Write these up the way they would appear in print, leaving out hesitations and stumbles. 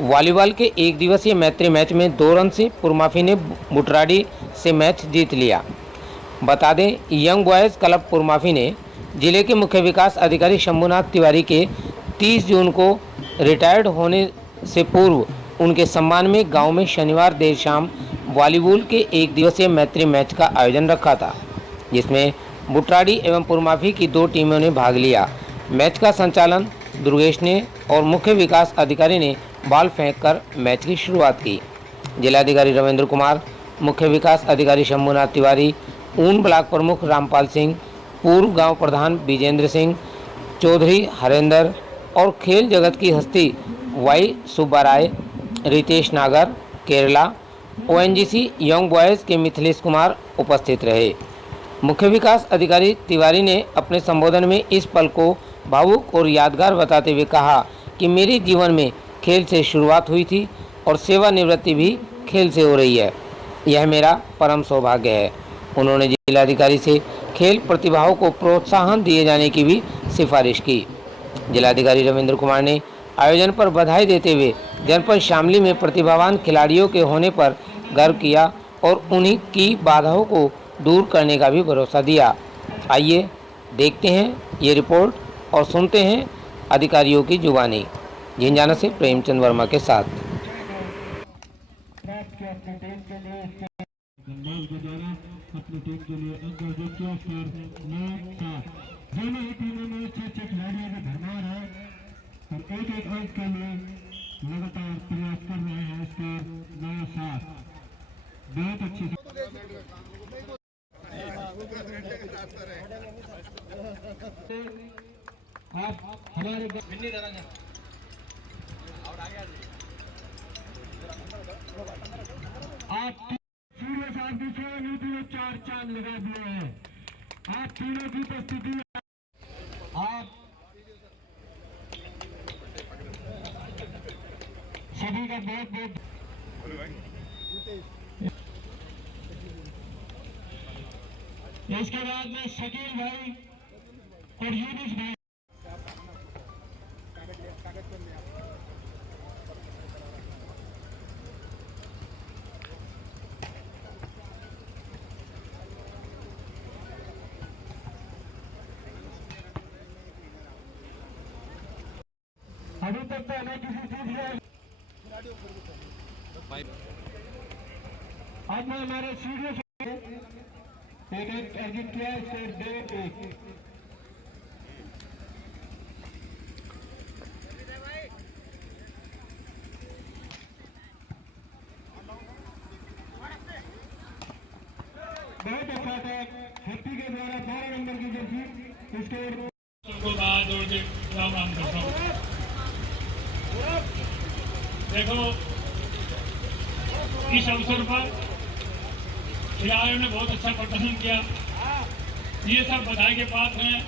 Volleyball के एक दिवसीय मैत्री मैच में 2 रन से पुरमाफी ने बुटराडी से मैच जीत लिया। बता दें, यंग बॉयज़ क्लब पुरमाफी ने जिले के मुख्य विकास अधिकारी शंभुनाथ तिवारी के 30 जून को रिटायर्ड होने से पूर्व उनके सम्मान में गांव में शनिवार देर शाम वॉलीबॉल के एक दिवसीय मैत्री मैच का आयोजन रखा था, जिसमें बुटराडी एवं पुरमाफी की 2 टीमों ने भाग लिया। मैच का संचालन दुर्गेश ने और मुख्य विकास अधिकारी ने बॉल फेंककर मैच की शुरुआत की। जिलाधिकारी रविंद्र कुमार, मुख्य विकास अधिकारी शंभुनाथ तिवारी, ऊन ब्लॉक प्रमुख रामपाल सिंह, पूर्व गांव प्रधान विजेंद्र सिंह चौधरी हरेंद्र और खेल जगत की हस्ती वाई सुब्बाराय, रितेश नागर केरला, ओएनजीसी यंग बॉयज़ के मिथिलेश कुमार उपस्थित रहे। मुख्य विकास अधिकारी तिवारी ने अपने संबोधन में इस पल को भावुक और यादगार बताते हुए कहा कि मेरे जीवन में खेल से शुरुआत हुई थी और सेवानिवृत्ति भी खेल से हो रही है। यह मेरा परम सौभाग्य है। उन्होंने जिलाधिकारी से खेल प्रतिभाओं को प्रोत्साहन दिए जाने की भी सिफारिश की। जिलाधिकारी रविंद्र कुमार ने आयोजन पर बधाई देते हुए जनपद शामली में प्रतिभावान खिलाड़ियों के होने पर गर्व किया और उन्हीं की बाधाओं को दूर करने का भी भरोसा दिया। आइए देखते हैं ये रिपोर्ट और सुनते हैं अधिकारियों की जुबानी। झिंझाना से प्रेमचंद वर्मा के साथ। अपनी टीम के लिए अंक अर्जित किया स्कोर 9-7। दोनों ही टीमों में 6 खिलाड़ियों के भरमार है और एक अंक के लिए लगातार प्रयास कर रहे हैं। स्कोर 9-7। बहुत अच्छी आप हमारे आप सूर्य साहब की सेवा नीति में 4 चांद लगा दिए हैं। आप तीनों की उपस्थिति में आप सभी का बहुत बहुत। इसके बाद में शकील भाई और यूनुस भाई अभी तक तो हमें किसी चीज में आज में हमारे सीरियस एक अर्जित किया स्कोर 2-1। बहुत अच्छा था हैप्पी के द्वारा 12 नंबर की जर्सी स्कोर राम राम करता हूँ। देखो, इस अवसर पर खिलाड़ियों ने बहुत अच्छा प्रदर्शन किया। ये सब बधाई के पात्र हैं।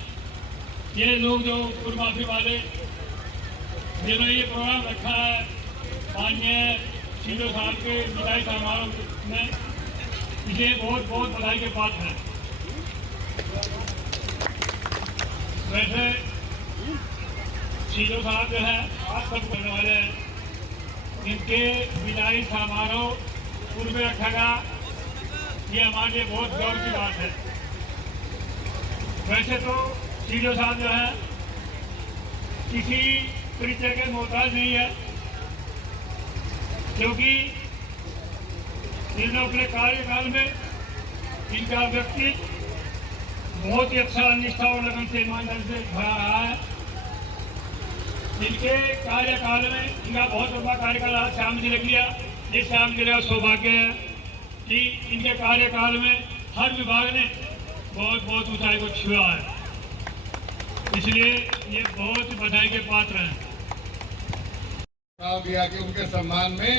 ये लोग जो पुरमाफी वाले जिन्होंने ये प्रोग्राम रखा है माननीय सीधो साहब के विदाई समारोह में, इसे बहुत बहुत बधाई के पात्र हैं। वैसे सीधो साहब जो है आज सब करने वाले हैं, इनके विदाई समारोह पूर्व रखेगा, ये हमारे लिए बहुत गौरव की बात है। वैसे तो सीधो साहब जो है किसी परिचय के मोहताज नहीं है, क्योंकि इन्होंने अपने कार्यकाल में इनका व्यक्तित्व बहुत ही अच्छा निष्ठा और लगन से ईमानदारी से भरा रहा है। इनके कार्यकाल में इनका बहुत लंबा कार्यकाल आज शाम जिले किया। ये शाम जिले का सौभाग्य है कि इनके कार्यकाल में हर विभाग ने बहुत बहुत ऊंचाई को छुआ है, इसलिए ये बहुत बधाई के पात्र हैं। दिया कि उनके सम्मान में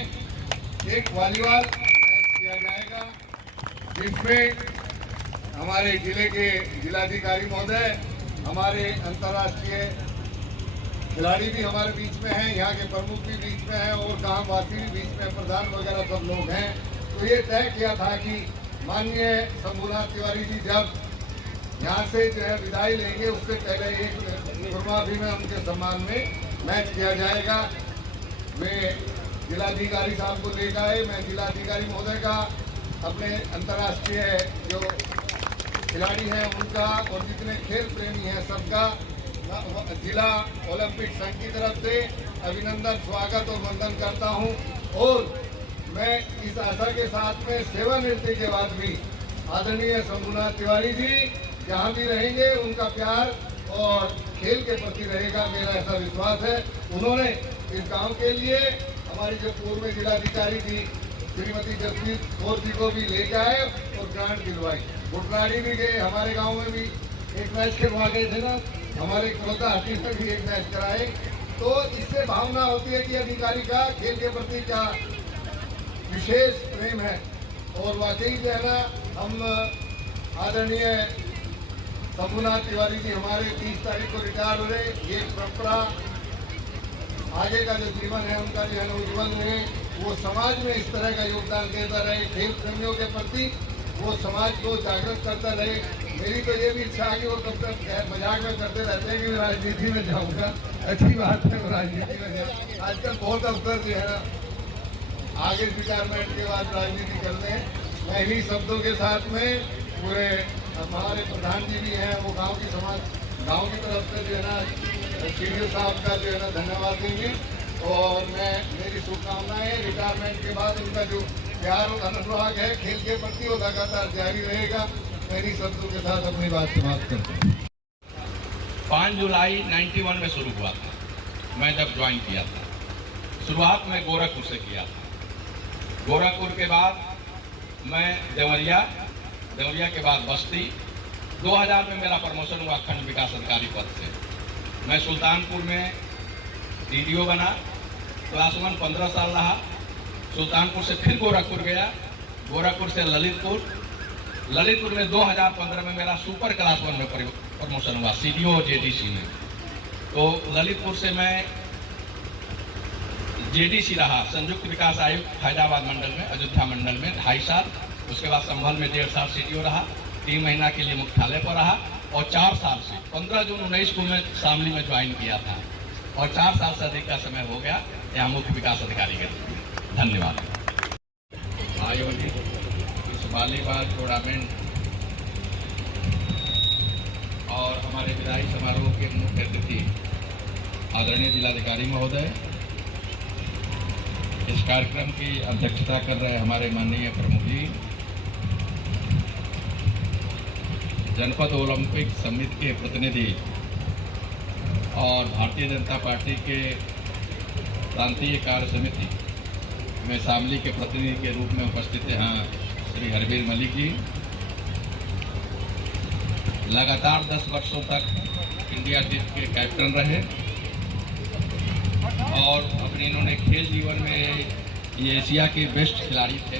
एक वॉलीबॉल मैच किया जाएगा, जिसमें हमारे जिले के जिलाधिकारी महोदय, हमारे अंतर्राष्ट्रीय खिलाड़ी भी हमारे बीच में हैं, यहाँ के प्रमुख भी बीच में हैं और गांववासी भी बीच में, प्रधान वगैरह सब लोग हैं। तो ये तय किया था कि माननीय शंभुनाथ तिवारी जी जब यहाँ से जो है विदाई लेंगे, उससे पहले एक पुरमाफी में उनके सम्मान में मैच किया जाएगा। मैं जिलाधिकारी साहब को लेकर आए। मैं जिलाधिकारी महोदय का, अपने अंतर्राष्ट्रीय जो खिलाड़ी हैं उनका और जितने खेल प्रेमी हैं सबका जिला ओलंपिक संघ की तरफ से अभिनंदन, स्वागत और वंदन करता हूं। और मैं इस आशा के साथ में सेवानिवृत्ति के बाद भी आदरणीय शंभुनाथ तिवारी जी जहां भी रहेंगे उनका प्यार और खेल के प्रति रहेगा, मेरा ऐसा विश्वास है। उन्होंने इस गांव के लिए हमारी जो पूर्व जिलाधिकारी थी श्रीमती जसप्रीत कौर जी को भी लेकर आए और ग्रांट दिलवाई। बुटराड़ी भी गए, हमारे गांव में भी एक मैच खेलवा गए थे ना, हमारे क्रोधा हाथी में भी एक मैच कराए। तो इससे भावना होती है कि अधिकारी का खेल के प्रति क्या विशेष प्रेम है। और वाकई जो है ना, हम आदरणीय शंभुनाथ तिवारी जी हमारे 30 तारीख को रिटायर हो रहे। ये परंपरा आगे का जो जीवन है उनका जो है उज्जवल रहे, वो समाज में इस तरह का योगदान देता रहे, खेल प्रेमियों के प्रति वो समाज को जागृत करता रहे। मेरी तो ये भी इच्छा है कि वो कब तक मजाक में करते रहते हैं कि मैं राजनीति में जाऊंगा। अच्छी बात है, राजनीति में जाए। आजकल बहुत अवसर जो है ना आगे रिटायरमेंट के बाद राजनीति करते हैं। मैं इन्हीं शब्दों के साथ में पूरे हमारे प्रधान जी भी हैं, वो गाँव की तरफ से जो है ना सीडीओ साहब का जो है ना धन्यवाद देंगे। और मैं मेरी शुभकामनाएं, रिटायरमेंट के बाद उनका जो प्यार और अनुराग है खेल के प्रति वो लगातार जारी रहेगा। मेरी शब्दों के साथ अपनी बात समाप्त करता हूँ। 5 जुलाई 91 में शुरू हुआ था, मैं जब ज्वाइन किया था। शुरुआत में गोरखपुर से किया था। गोरखपुर के बाद मैं देवरिया के बाद बस्ती। 2000 में मेरा प्रमोशन हुआ खंड विकास अधिकारी पद से। मैं सुल्तानपुर में डीडीओ बना, क्लास 1 15 साल रहा। सुल्तानपुर से फिर गोरखपुर गया, गोरखपुर से ललितपुर में 2015 में मेरा सुपर क्लास 1 में प्रमोशन हुआ सीडीओ और जेडीसी में। तो ललितपुर से मैं जेडीसी रहा, संयुक्त विकास आयुक्त हैदराबाद मंडल में, अयोध्या मंडल में 2.5 साल। उसके बाद संभल में 1.5 साल सीडीओ रहा, 3 महीना के लिए मुख्यालय पर रहा। और 4 साल से 15 जून 19 को मैं शामली में ज्वाइन किया था और 4 साल से अधिक का समय हो गया यहाँ मुख्य विकास अधिकारी के रूप में। धन्यवाद। आयोजित इस वॉलीबॉल टूर्नामेंट और हमारे विदाई समारोह के मुख्य अतिथि आदरणीय जिलाधिकारी महोदय, इस कार्यक्रम की अध्यक्षता कर रहे हमारे माननीय प्रमुख जी, जनपद ओलंपिक समिति के प्रतिनिधि और भारतीय जनता पार्टी के प्रांतीय कार्य समिति में शामली के प्रतिनिधि के रूप में उपस्थित हैं श्री हरवीर मलिक जी। लगातार 10 वर्षों तक इंडिया टीम के कैप्टन रहे और अपने इन्होंने खेल जीवन में ये एशिया के बेस्ट खिलाड़ी थे,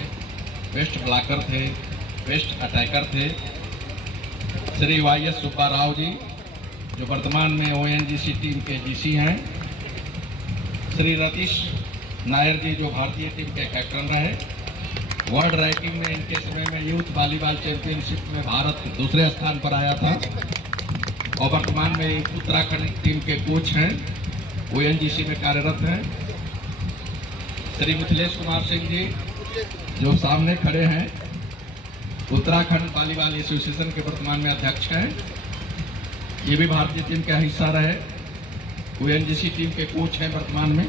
बेस्ट ब्लॉकर थे, बेस्ट अटैकर थे। श्री वाई एस सुब्बा राव जी जो वर्तमान में ओएनजीसी टीम के जीसी हैं, श्री रतीश नायर जी जो भारतीय टीम के कैप्टन रहे। वर्ल्ड रैंकिंग में इनके समय में यूथ वॉलीबॉल चैंपियनशिप में भारत दूसरे स्थान पर आया था और वर्तमान में उत्तराखंड टीम के कोच हैं, ओएनजीसी में कार्यरत हैं। श्री मिथिलेश कुमार सिंह जी जो सामने खड़े हैं, उत्तराखंड वॉलीबॉल एसोसिएशन के वर्तमान में अध्यक्ष हैं। ये भी भारतीय टीम का हिस्सा रहे, ओएनजीसी टीम के कोच हैं वर्तमान में।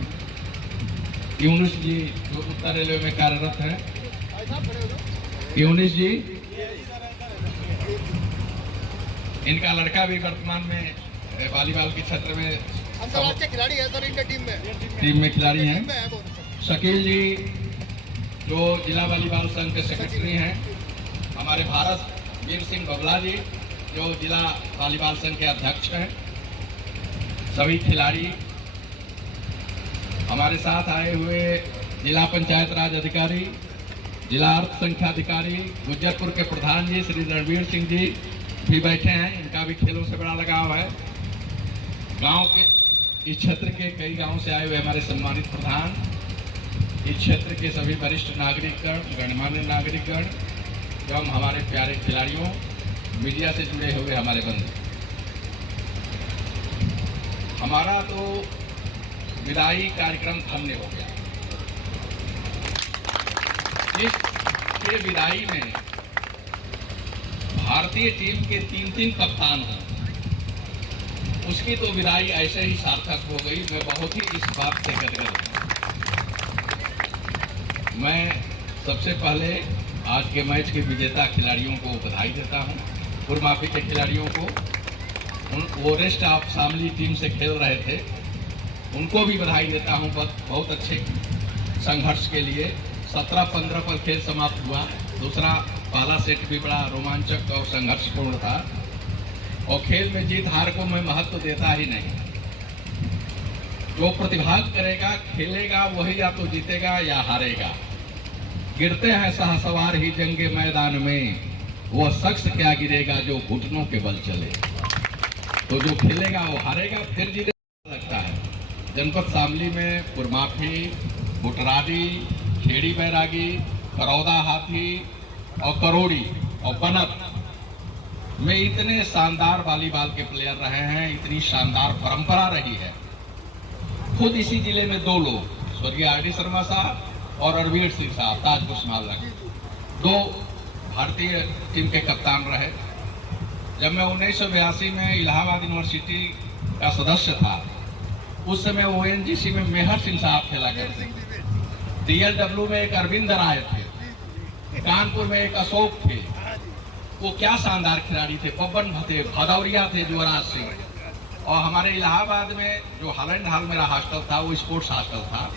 यूनिस जी जो उत्तर रेलवे में कार्यरत हैं, यूनिस जी, इनका लड़का भी वर्तमान में वॉलीबॉल के क्षेत्र में अंतर्राष्ट्रीय खिलाड़ी है सर, इनके टीम में खिलाड़ी हैं। शकील जी जो जिला वॉलीबॉल संघ के सेक्रेटरी हैं। हमारे भारत वीर सिंह बबला जी जो जिला वॉलीबॉल संघ के अध्यक्ष हैं। सभी खिलाड़ी हमारे साथ आए हुए जिला पंचायत राज अधिकारी, जिला अर्थ संख्या अधिकारी, गुज्जरपुर के प्रधान जी श्री रणवीर सिंह जी भी बैठे हैं। इनका भी खेलों से बड़ा लगाव है। गांव के इस क्षेत्र के कई गांवों से आए हुए हमारे सम्मानित प्रधान, इस क्षेत्र के सभी वरिष्ठ नागरिकगण, गणमान्य नागरिकगण एवं हमारे प्यारे खिलाड़ियों, मीडिया से जुड़े हुए हमारे बंधु, हमारा तो विदाई कार्यक्रम धन्य हो गया। जिसके विदाई में भारतीय टीम के 3 कप्तान हैं, उसकी तो विदाई ऐसे ही सार्थक हो गई। मैं बहुत ही इस बात से गदगद हूं। मैं सबसे पहले आज के मैच के विजेता खिलाड़ियों को बधाई देता हूं, पुरमाफी के खिलाड़ियों को। वो रेस्ट ऑफ शामली टीम से खेल रहे थे, उनको भी बधाई देता हूं बहुत अच्छे संघर्ष के लिए। 17-15 पर खेल समाप्त हुआ। दूसरा पहला सेट भी बड़ा रोमांचक और संघर्षपूर्ण था, और खेल में जीत हार को मैं महत्व देता ही नहीं। जो प्रतिभाग करेगा, खेलेगा, वही या तो जीतेगा या हारेगा। गिरते हैं सहसवार ही जंगे मैदान में, वो शख्स क्या गिरेगा जो घुटनों के बल चले। तो जो खेलेगा वो हारेगा, फिर जीतेगा लगता है। जनपद शामली में पुरमाफी, बुटराडी, खेड़ी बैरागी, करौदा हाथी और करोड़ी और बनत में इतने शानदार वॉलीबॉल के प्लेयर रहे हैं, इतनी शानदार परंपरा रही है। खुद इसी जिले में 2 लोग, स्वर्गीय आर.डी. शर्मा साहब और अरविंद सिंह साहब, ताज कुशमाल, 2 भारतीय टीम के कप्तान रहे। जब मैं 1982 में इलाहाबाद यूनिवर्सिटी का सदस्य था, उस समय ONGC में मेहर सिंह साहब खेला करते थे। DLW में एक अरविंद राय थे, कानपुर में एक अशोक थे। वो क्या शानदार खिलाड़ी थे। पवन थे, भदौरिया थे, युवराज सिंह। और हमारे इलाहाबाद में जो हॉलैंड हॉल मेरा हॉस्टल था, वो स्पोर्ट्स हॉस्टल था।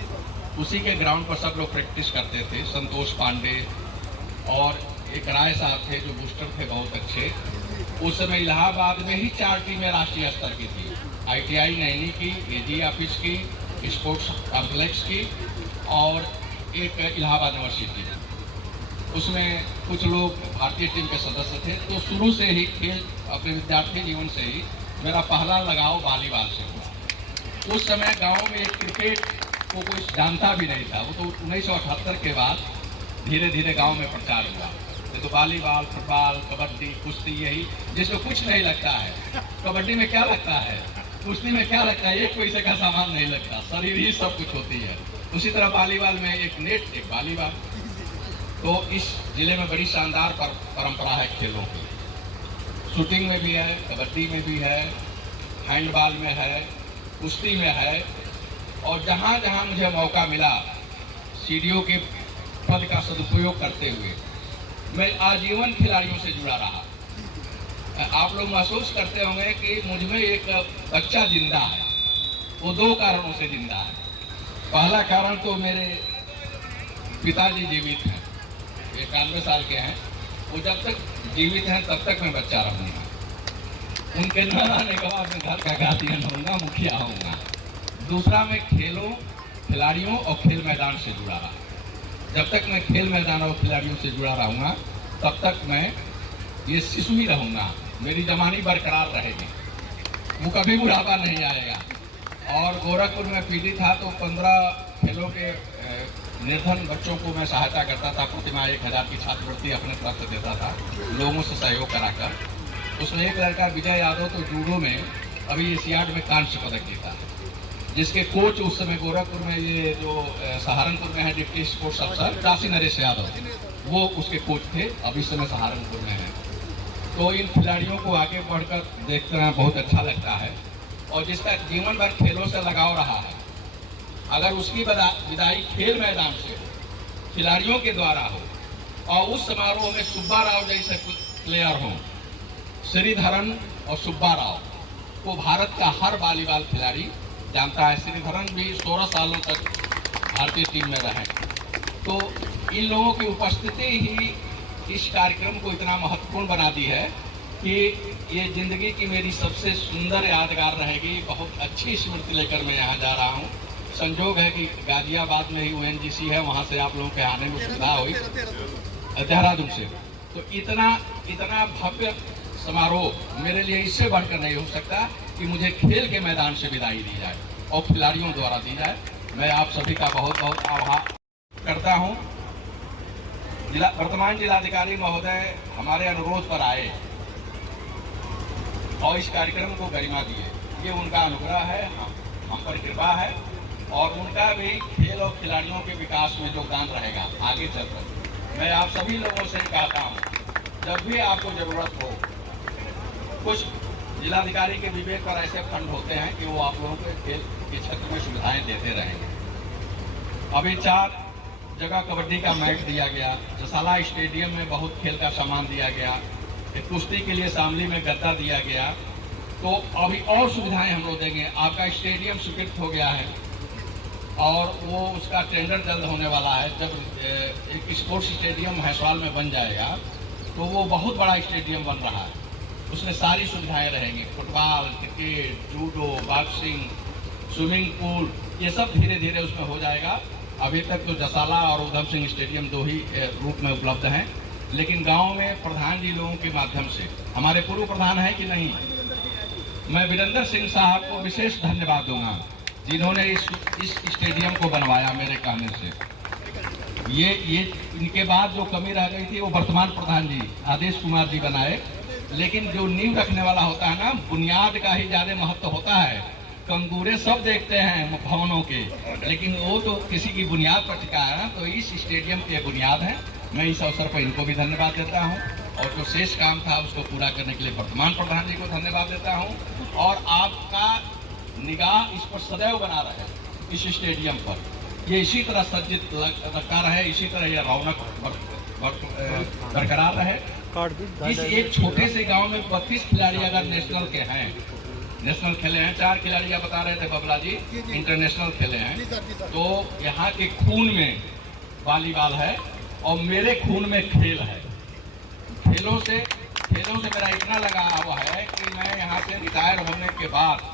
उसी के ग्राउंड पर सब लोग प्रैक्टिस करते थे। संतोष पांडे और एक राय साहब थे जो बूस्टर थे, बहुत अच्छे। उस समय इलाहाबाद में ही 4 टीमें राष्ट्रीय स्तर की थी। ITI नैनी की, AG ऑफिस की, स्पोर्ट्स कॉम्प्लेक्स की और एक इलाहाबाद यूनिवर्सिटी। उसमें कुछ लोग भारतीय टीम के सदस्य थे। तो शुरू से ही खेल, अपने विद्यार्थी जीवन से ही मेरा पहला लगाव वॉलीबॉल से हुआ। उस समय गांव में क्रिकेट को कोई जानता भी नहीं था। वो तो 1978 के बाद धीरे धीरे गांव में प्रचार हुआ। तो वॉलीबॉल, फुटबॉल, कबड्डी, कुश्ती, यही जिसमें कुछ नहीं लगता है। कबड्डी में क्या लगता है, कुश्ती में क्या लगता है, एक पैसे का सामान नहीं लगता, शरीर ही सब कुछ होती है। उसी तरह वॉलीबॉल में एक नेट, एक वॉलीबॉल। तो इस जिले में बड़ी शानदार परंपरा है खेलों की। शूटिंग में भी है, कबड्डी में भी है, हैंडबॉल में है, कुश्ती में है। और जहाँ जहाँ मुझे मौका मिला, सीडीओ के पद का सदुपयोग करते हुए मैं आजीवन खिलाड़ियों से जुड़ा रहा। आप लोग महसूस करते होंगे कि मुझमें एक बच्चा जिंदा है। वो 2 कारणों से जिंदा है। पहला कारण तो मेरे पिताजी जीवित हैं, 91 साल के हैं। वो जब तक जीवित हैं तब तक मैं बच्चा रहूँगा। उनके न रहने के बाद मैं घर का गार्जियन होऊंगा, मुखिया होऊंगा। दूसरा, मैं खेलों, खिलाड़ियों और खेल मैदान से जुड़ा रहा। जब तक मैं खेल मैदान और खिलाड़ियों से जुड़ा रहूँगा तब तक मैं ये शिशु ही रहूँगा। मेरी जवानी बरकरार रहेगी, वो कभी बुढ़ापा नहीं आएगा। और गोरखपुर में पीढ़ी था तो 15 खेलों के निर्धन बच्चों को मैं सहायता करता था। प्रतिमा 1000 की छात्रवृत्ति अपने तरफ से देता था, लोगों से सहयोग कराकर। उसमें एक लड़का विजय यादव तो जूडो में अभी एशियाड में कांस्य पदक जीता, जिसके कोच उस समय गोरखपुर में, ये जो सहारनपुर में है डिप्टी स्पोर्ट्स अफसर काशी नरेश यादव, वो उसके कोच थे। अब इस समय सहारनपुर में है। तो इन खिलाड़ियों को आगे बढ़कर देखते हैं, बहुत अच्छा लगता है। और जिसका जीवन भर खेलों से लगाव रहा है, अगर उसकी विदाई खेल मैदान से हो, खिलाड़ियों के द्वारा हो, और उस समारोह में सुब्बा राव जैसे प्लेयर हों, श्रीधरन और सुब्बा राव को भारत का हर वॉलीबॉल खिलाड़ी जानता है। श्रीधरन भी 16 सालों तक भारतीय टीम में रहे। तो इन लोगों की उपस्थिति ही इस कार्यक्रम को इतना महत्वपूर्ण बना दी है कि ये जिंदगी की मेरी सबसे सुंदर यादगार रहेगी। बहुत अच्छी स्मृति लेकर मैं यहाँ जा रहा हूँ। संजोग है कि गाजियाबाद में ही ONGC है, वहाँ से आप लोगों के आने में सुविधा हुई, देहरादून से। तो इतना भव्य समारोह मेरे लिए इससे बढ़कर नहीं हो सकता कि मुझे खेल के मैदान से विदाई दी जाए और खिलाड़ियों द्वारा दी जाए। मैं आप सभी का बहुत बहुत आभार करता हूँ। वर्तमान जिलाधिकारी महोदय हमारे अनुरोध पर आए और इस कार्यक्रम को गरिमा दिए, ये उनका अनुग्रह है, हम पर कृपा है। और उनका भी खेल और खिलाड़ियों के विकास में योगदान रहेगा आगे चलकर। मैं आप सभी लोगों से कहता हूँ, जब भी आपको जरूरत हो, कुछ जिलाधिकारी के विवेक पर ऐसे फंड होते हैं कि वो आप लोगों को खेल के क्षेत्र में सुविधाएं देते रहेंगे। अभी 4 जगह कबड्डी का मैच दिया गया, जसाला स्टेडियम में बहुत खेल का सामान दिया गया, एक कुश्ती के लिए शामली में गद्दा दिया गया। तो अभी और सुविधाएं हम लोग देंगे। आपका स्टेडियम स्वीकृत हो गया है और वो उसका टेंडर जल्द होने वाला है। जब एक स्पोर्ट्स स्टेडियम हैसवाल में बन जाएगा तो वो बहुत बड़ा स्टेडियम बन रहा है, उसमें सारी सुविधाएं रहेंगी, football, cricket, judo, boxing, swimming pool, ये सब धीरे धीरे उसमें हो जाएगा। अभी तक तो जसाला और उधम सिंह स्टेडियम 2 ही रूप में उपलब्ध हैं, लेकिन गांव में प्रधान जी लोगों के माध्यम से, हमारे पूर्व प्रधान है कि नहीं, मैं वीरेंद्र सिंह साहब को विशेष धन्यवाद दूंगा जिन्होंने इस स्टेडियम को बनवाया मेरे कहने से। ये इनके बाद जो कमी रह गई थी वो वर्तमान प्रधान जी आदेश कुमार जी बनाए, लेकिन जो नींव रखने वाला होता है ना, बुनियाद का ही ज्यादा महत्व होता है। कंगूरे सब देखते हैं भवनों के, लेकिन वो तो किसी की बुनियाद पर टिका है ना, तो इस स्टेडियम के बुनियाद है। मैं इस अवसर पर इनको भी धन्यवाद देता हूं और जो शेष काम था उसको पूरा करने के लिए वर्तमान प्रधान जी को धन्यवाद देता हूं। और आपका निगाह इस पर सदैव बना रहे, इस स्टेडियम पर ये इसी तरह सज्जित रखा रहे, इसी तरह ये रौनक बरकरार रहे। इस एक छोटे से गांव में 32 खिलाड़ी अगर नेशनल के हैं, नेशनल खेले हैं, 4 खिलाड़ी आप बता रहे थे बबला जी इंटरनेशनल खेले हैं, तो यहाँ के खून में वॉलीबॉल है और मेरे खून में खेल है। खेलों से मेरा इतना लगाव हुआ है कि मैं यहाँ से रिटायर होने के बाद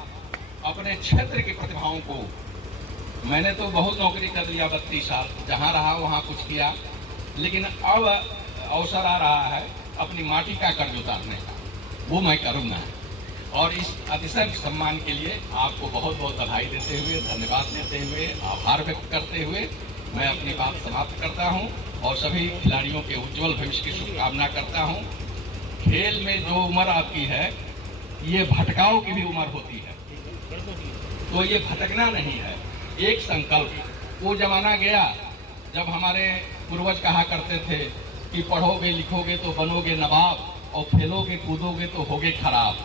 अपने क्षेत्र की प्रतिभाओं को, मैंने तो बहुत नौकरी कर लिया 32 साल, जहाँ रहा वहाँ कुछ किया, लेकिन अब अवसर आ रहा है अपनी माटी का कर्ज उतारने का, वो मैं करूँगा। और इस अतिशय सम्मान के लिए आपको बहुत बहुत बधाई देते हुए, धन्यवाद देते हुए, आभार व्यक्त करते हुए मैं अपनी बात समाप्त करता हूं और सभी खिलाड़ियों के उज्जवल भविष्य की शुभकामना करता हूं। खेल में जो उम्र आपकी है, ये भटकाव की भी उम्र होती है, तो ये भटकना नहीं है, एक संकल्प। वो जमाना गया जब हमारे पूर्वज कहा करते थे कि पढ़ोगे लिखोगे तो बनोगे नवाब और खेलोगे कूदोगे तो होगे खराब।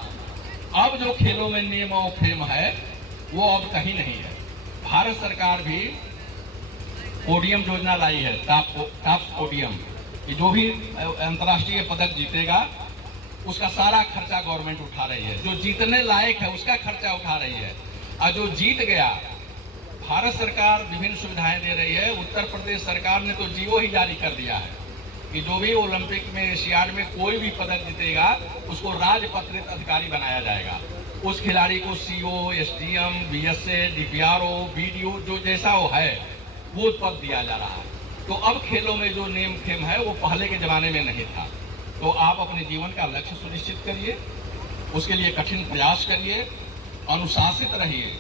अब जो खेलों में नियम और फेम है वो अब कहीं नहीं है। भारत सरकार भी पोडियम योजना लाई है, टॉप पोडियम, कि जो भी अंतर्राष्ट्रीय पदक जीतेगा उसका सारा खर्चा गवर्नमेंट उठा रही है। जो जीतने लायक है उसका खर्चा उठा रही है, और जो जीत गया, भारत सरकार विभिन्न सुविधाएं दे रही है। उत्तर प्रदेश सरकार ने तो जीओ ही जारी कर दिया है कि जो भी ओलंपिक में, एशियाड में कोई भी पदक जीतेगा उसको राजपत्रित अधिकारी बनाया जाएगा। उस खिलाड़ी को CO, SDM, BSA, DPRO, BDO, जो जैसा वो है वो पद दिया जा रहा है। तो अब खेलों में जो नेम खेम है वो पहले के जमाने में नहीं था। तो आप अपने जीवन का लक्ष्य सुनिश्चित करिए, उसके लिए कठिन प्रयास करिए, अनुशासित रहिए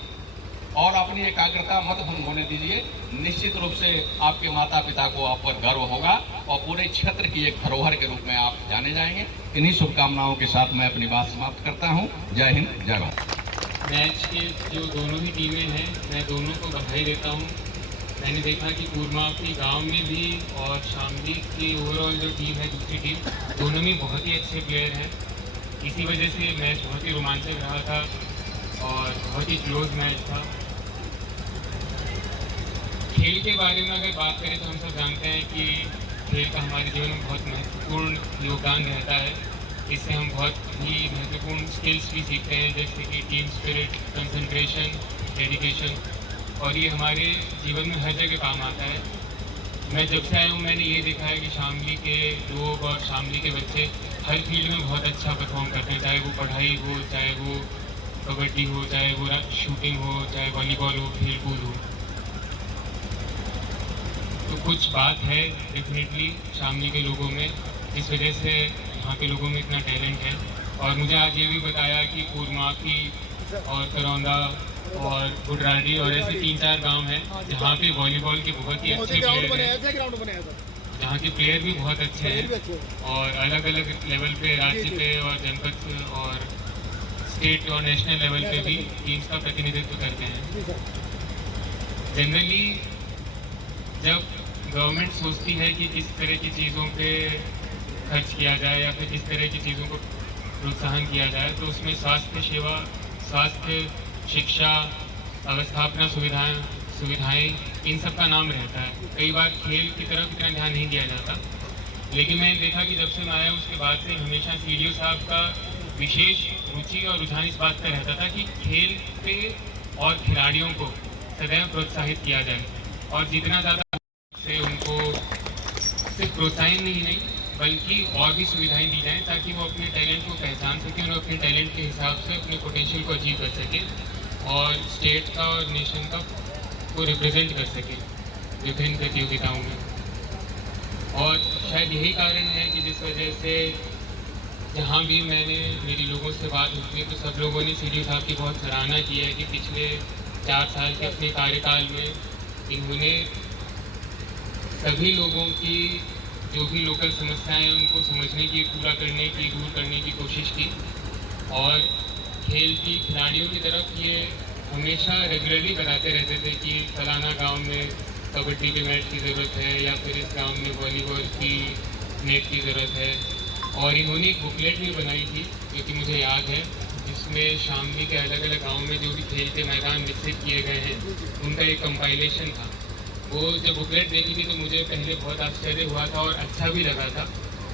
और अपनी एकाग्रता मत भंग होने दीजिए। निश्चित रूप से आपके माता पिता को आप पर गर्व होगा और पूरे क्षेत्र की एक धरोहर के रूप में आप जाने जाएंगे। इन्हीं शुभकामनाओं के साथ मैं अपनी बात समाप्त करता हूं। जय हिंद, जय भारत। मैच के जो दोनों ही टीमें हैं, मैं दोनों को बधाई देता हूं। मैंने देखा कि पूर्वाफी गांव में भी और शामली की ओवरऑल जो टीम है, दूसरी टीम, दोनों में बहुत ही अच्छे प्लेयर हैं। इसी वजह से मैच बहुत ही रोमांचक रहा था और बहुत ही क्लोज मैच था। खेल के बारे में अगर बात करें तो हम सब जानते हैं कि खेल का हमारे जीवन में बहुत महत्वपूर्ण योगदान रहता है। इससे हम बहुत ही महत्वपूर्ण स्किल्स भी सीखते हैं, जैसे कि टीम स्पिरिट, कंसंट्रेशन, डेडिकेशन, और ये हमारे जीवन में हर जगह काम आता है। मैं जब से आया हूँ मैंने ये देखा है कि शामली के लोग और शामली के बच्चे हर फील्ड में बहुत अच्छा परफॉर्म करते हैं, चाहे वो पढ़ाई हो, चाहे वो कबड्डी हो, चाहे वो शूटिंग हो, चाहे वॉलीबॉल हो, खेल कूद हो। तो कुछ बात है डेफिनेटली शामली के लोगों में, इस वजह से यहाँ के लोगों में इतना टैलेंट है। और मुझे आज ये भी बताया कि पूर्माफी और करौंदा और बुटराडी और ऐसे 3-4 गांव हैं जहाँ पे वॉलीबॉल के बहुत ही अच्छे प्लेयर हैं, जहाँ के प्लेयर भी बहुत अच्छे हैं और अलग अलग लेवल पे, राज्य पे और जनपद और स्टेट और नेशनल लेवल पे भी टीम्स का प्रतिनिधित्व करते हैं। जनरली जब गवर्नमेंट सोचती है कि किस तरह की चीज़ों पे खर्च किया जाए या फिर किस तरह की चीज़ों को प्रोत्साहन किया जाए, तो उसमें स्वास्थ्य सेवा, स्वास्थ्य, शिक्षा, अवस्थापना सुविधाएं इन सब का नाम रहता है। कई बार खेल की तरफ इतना ध्यान नहीं दिया जाता, लेकिन मैंने देखा कि जब से मैं आया उसके बाद से हमेशा सीडीओ साहब का विशेष रुचि और रुझान इस बात पर रहता था कि खेल पे और खिलाड़ियों को सदैव प्रोत्साहित किया जाए और जितना ज़्यादा से उनको सिर्फ प्रोत्साहन ही नहीं बल्कि और भी सुविधाएं दी जाएं ताकि वो अपने टैलेंट को पहचान सकें और अपने टैलेंट के हिसाब से अपने पोटेंशियल को अचीव कर सकें और स्टेट का और नेशन का को रिप्रेजेंट कर सकें विभिन्न प्रतियोगिताओं में। और शायद यही कारण है कि जिस वजह से जहाँ भी मैंने मेरी लोगों से बात होती है तो सब लोगों ने सीडीओ साहब की बहुत सराहना की है कि पिछले 4 साल के अपने कार्यकाल में इन्होंने सभी लोगों की जो भी लोकल समस्याएं हैं उनको समझने की, पूरा करने की, दूर करने की कोशिश की और खेल की खिलाड़ियों की तरफ ये हमेशा रेगुलरली बताते रहते थे कि फलाना गांव में कबड्डी के मैच की ज़रूरत है या फिर इस गांव में वॉलीबॉल की नेट की ज़रूरत है। और इन्होंने एक बुकलेट भी बनाई थी जो कि मुझे याद है, जिसमें शामली के अलग अलग गाँव में जो भी खेल के मैदान विकसित किए गए हैं उनका एक कंपाइलेशन था। वो जब बुकलेट देखी थी तो मुझे पहले बहुत आश्चर्य हुआ था और अच्छा भी लगा था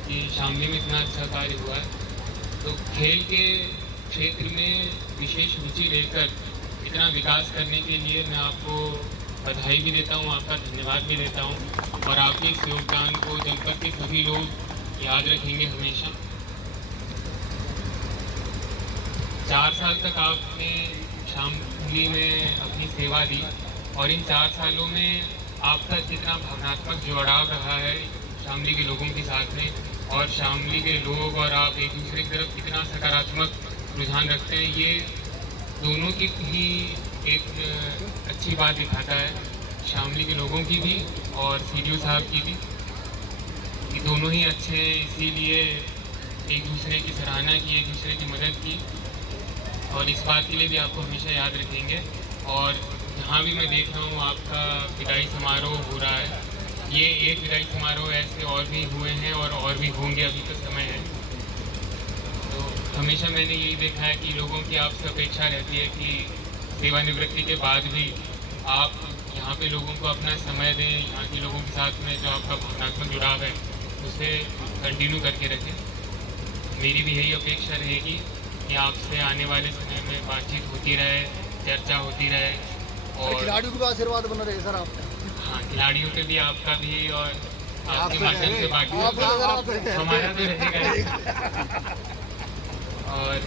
कि शामली में इतना अच्छा कार्य हुआ है। तो खेल के क्षेत्र में विशेष रुचि लेकर इतना विकास करने के लिए मैं आपको बधाई भी देता हूँ, आपका धन्यवाद भी देता हूँ और आपके इस योगदान को जनपद के सभी लोग याद रखेंगे हमेशा। 4 साल तक आपने शामली में अपनी सेवा दी और इन 4 सालों में आपका कितना भावनात्मक जुड़ाव रहा है शामली के लोगों के साथ में और शामली के लोग और आप एक दूसरे की तरफ कितना सकारात्मक रुझान रखते हैं, ये दोनों की ही एक अच्छी बात दिखाता है, शामली के लोगों की भी और सीडीओ साहब की भी, कि दोनों ही अच्छे हैं। इसीलिए एक दूसरे की सराहना की, एक दूसरे की मदद की और इस बात के लिए भी आपको हमेशा याद रखेंगे। और जहाँ भी मैं देख रहा हूँ आपका विदाई समारोह हो रहा है, ये एक विदाई समारोह ऐसे और भी हुए हैं और भी होंगे, अभी तो समय है। तो हमेशा मैंने यही देखा है कि लोगों की आपसे अपेक्षा रहती है कि सेवानिवृत्ति के बाद भी आप यहाँ पे लोगों को अपना समय दें, यहाँ के लोगों के साथ में जो आपका भावनात्मक जुड़ाव है उसे कंटिन्यू करके रखें। मेरी भी यही अपेक्षा रहेगी कि आपसे आने वाले समय में बातचीत होती रहे, चर्चा होती रहे और खिलाड़ियों को आशीर्वाद बना रहे सर आप। हाँ, खिलाड़ियों के भी, आपका भी और आपके माध्यम से बाकी हमारा तो रहेगा। और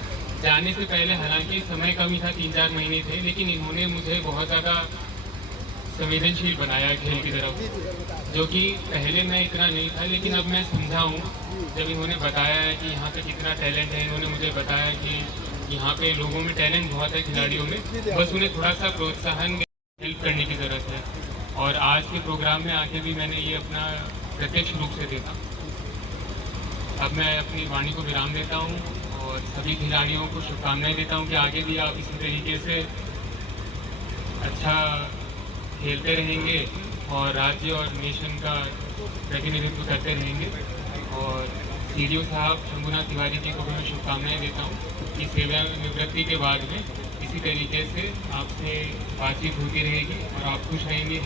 जाने से पहले हालांकि समय कम ही था, 3-4 महीने थे, लेकिन इन्होंने मुझे बहुत ज़्यादा संवेदनशील बनाया खेल की तरफ, जो कि पहले मैं इतना नहीं था, लेकिन अब मैं समझा हूँ। जब इन्होंने बताया है कि यहाँ पे कितना टैलेंट है, इन्होंने मुझे बताया कि यहाँ पे लोगों में टैलेंट बहुत है खिलाड़ियों में, बस उन्हें थोड़ा सा प्रोत्साहन, हेल्प करने की ज़रूरत है। और आज के प्रोग्राम में आके भी मैंने ये अपना प्रत्यक्ष रूप से देखा। अब मैं अपनी वाणी को विराम देता हूँ और सभी खिलाड़ियों को शुभकामनाएं देता हूँ कि आगे भी आप इसी तरीके से अच्छा खेलते रहेंगे और राज्य और नेशन का प्रतिनिधित्व करते रहेंगे। और सीडीओ साहब शंभुनाथ तिवारी जी को भी मैं शुभकामनाएं देता हूँ कि सेवानिवृत्ति के बाद में इसी तरीके से आपसे बातचीत होती रहेगी और आप खुश रहेंगे।